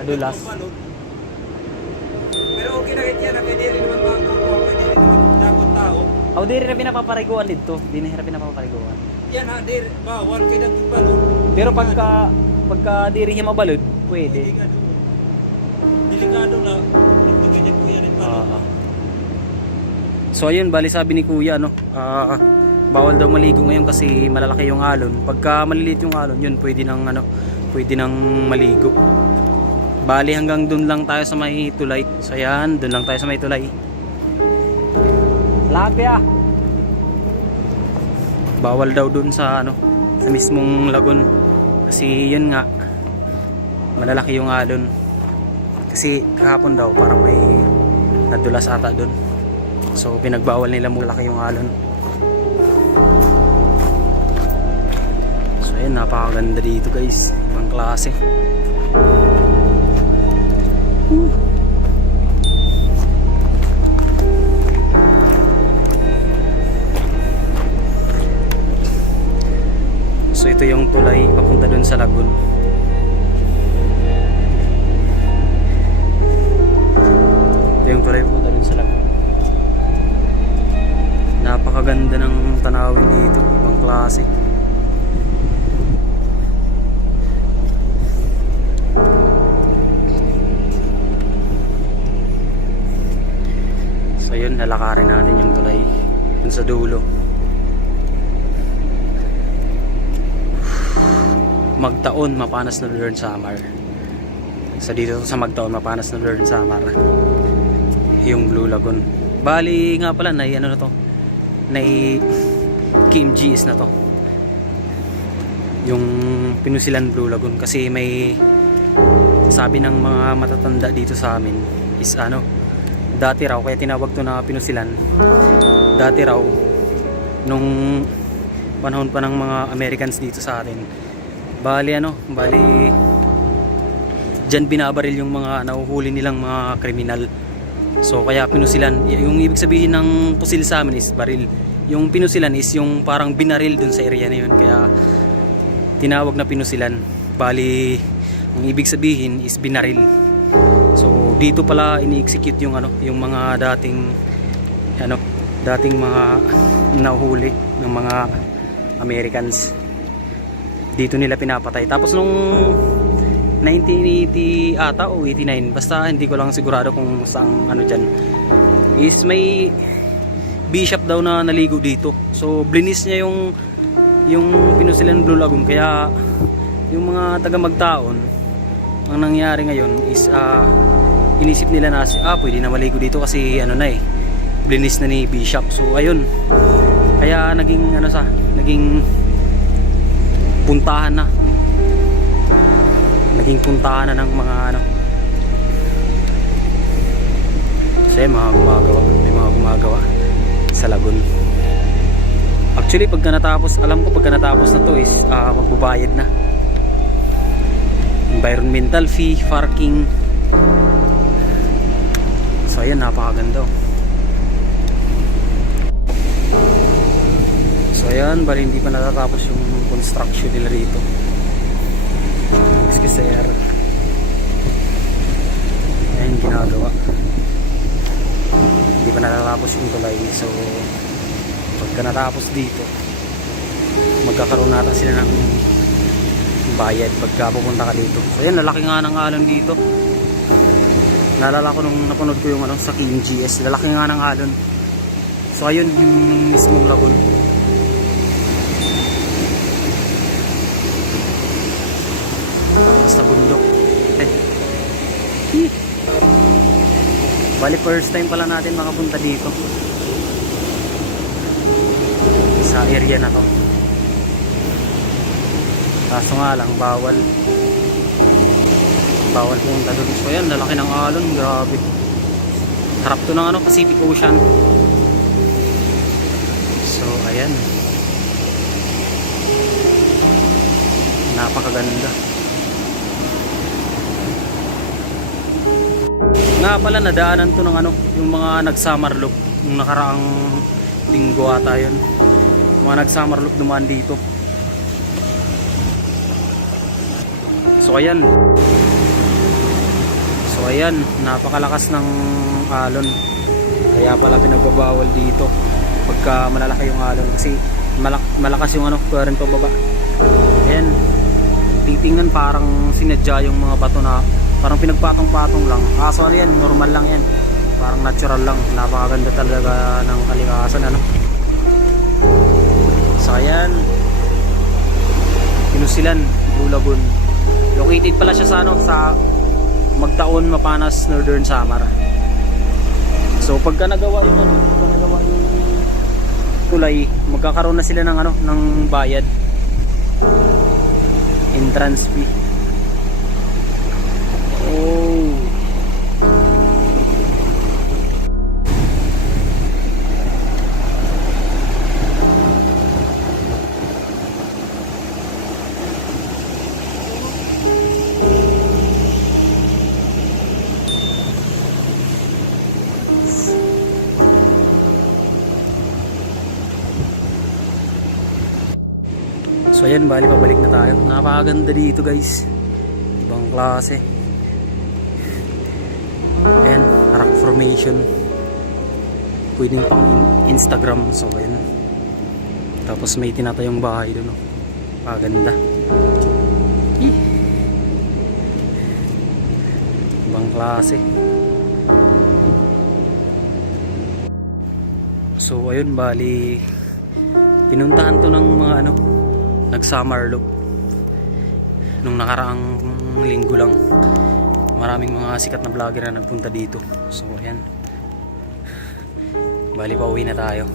nadulas. Pero okay na kaya na pwede rin naman bago, pwede rin naman dapat tao. Aw diri ra pinapapariguan dito. Di na hira pinapapariguan. Yan ha, dir, bawal kayo nagbalon. Pero pagka diri himabalod, pwede. Delikado na. Ganyan po yan Ah. So ayun, bali sabi ni Kuya no, bawal daw maligo ngayon kasi malalaki yung alon. Pagka maliliit yung alon, yun pwede nang pwede nang maligo. Bali hanggang dun lang tayo sa may tulay. So ayan, dun lang tayo sa may tulay. Salamat Kuya. Bawal daw dun sa sa mismong lagon kasi yun nga malalaki yung alon. Kasi kahapon daw parang may nadulas ata dun. So pinagbawal nila malaki yung alon. So ayun, napakaganda dito guys, ibang klase. So ito yung tulay papunta dun sa lagon. Ito yung tulay papunta dun sa lagon. Napakaganda ng tanawin dito, ibang klase. So yun, lalakarin natin yung tulay dun sa dulo. Magtaon, mapanas na Lord Samar. So dito sa Magtaon, mapanas na Lord Samar yung Blue Lagoon. Bali nga pala, na to, na Kim GS na to, yung Pinusilan Blue Lagoon. Kasi may sabi ng mga matatanda dito sa amin is dati raw, kaya tinawag to na Pinusilan, dati raw nung panahon pa ng mga Americans dito sa atin, bali dyan binabaril yung mga nahuhuli nilang mga kriminal. So kaya Pinusilan, yung ibig sabihin ng pusil sa amin is baril. Yung Pinusilan is yung parang binaril dun sa area na yun, kaya tinawag na Pinusilan. Bali ang ibig sabihin is binaril. So dito pala ini-execute yung yung mga dating mga nahuhuli ng mga Americans. Dito nila pinapatay. Tapos nung 1980 ata o 89, basta hindi ko lang sigurado kung saang dyan, is may bishop daw na naligo dito. So blinis niya yung Pinusilan Blue Lagoon, kaya yung mga taga Magtaon, ang nangyari ngayon is inisip nila na pwede na maligo dito kasi blinis na ni bishop. So ayun, kaya naging naging puntahan na ng mga kasi may mga gumagawa sa lagoon. Actually alam ko pagka natapos na to is magbabayad na, environmental fee, parking. So ayan, napakaganda. So ayan, bali hindi pa natatapos yung construction nila rito. Excuse sir. Ayan ginagawa. Hindi pa natatapos yung tulay. So pagka natapos dito, magkakaroon natin sila ng bayad pagka pupunta ka dito. So ayan, lalaki nga ng alon dito. Naalala ko nung napanood ko yung sa Kim GS, lalaki nga ng alon. So ayun, yung mismong lagoon. Sa bundok. Bali first time pala natin makapunta dito sa area na to. Kaso nga lang bawal pumunta doon. So yan, lalaki ng alon, grabe. Harap to ng Pacific Ocean. So ayan, napakaganda. Nga pala, nadaanan to ng yung mga nag-Samarloc nung nakaraang linggo ata yun. Mga nag-Samarloc dumaan dito. So ayan, So ayan, napakalakas ng alon. Kaya pala pinagbabawal dito pagka malalaki yung alon kasi malakas yung current pababa. Ayan, titingnan parang sinadya yung mga bato na parang pinagpatong-patong lang. Kaso ano yan, normal lang yan. Parang natural lang. Napakaganda talaga ng kalikasan So ayan, Pinusilan, Bulabon. Located pala siya sa Magtaon, Mapanas, Northern Samar. So pagka nagawa yung tulay, magkakaroon na sila ng bayad. Entrance fee. Oh. So ayan, bali pabalik na tayo. Napakaganda dito guys. Ibang klase. Ayan, rock formation. Pwedeng pang Instagram. So ayan. Tapos may tinatayong bahay doon. Napakaganda. Ibang klase. So ayun, bali pinuntahan to ng mga nag-summer loop nung nakaraang linggo lang. Maraming mga sikat na vlogger na nagpunta dito. So ayan, bali pauwi na tayo.